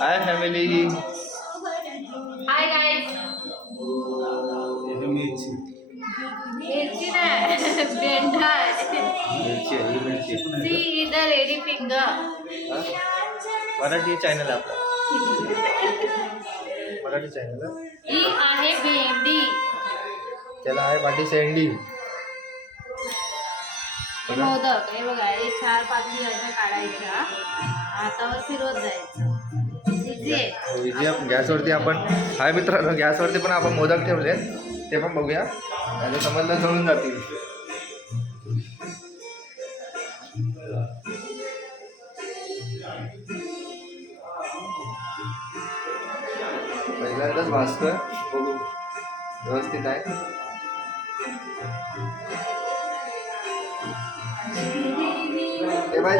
Hi family. Hi guys. मिरची मिर्ची नाही भेंडा मिरची सी इधर लेडी फिंगर. मराठी चॅनल आपला. मराठी चॅनल ही आहे भेंडी. त्याला आहे पाठी शेंडी. हे मोदक हे बघा, हे 4-5 अशा काढायच्या, हातावर फिरवत जायचं. इझी आहे. इझी. गॅसवरती आपण हाय मित्रांनो, गॅसवरती पण आपण मोदक ठेवले, ते पण बघूया. आणि समजलं जळून जातील. पहिल्यांदाच भाजतोय, बघू व्यवस्थित आहे. ए बाई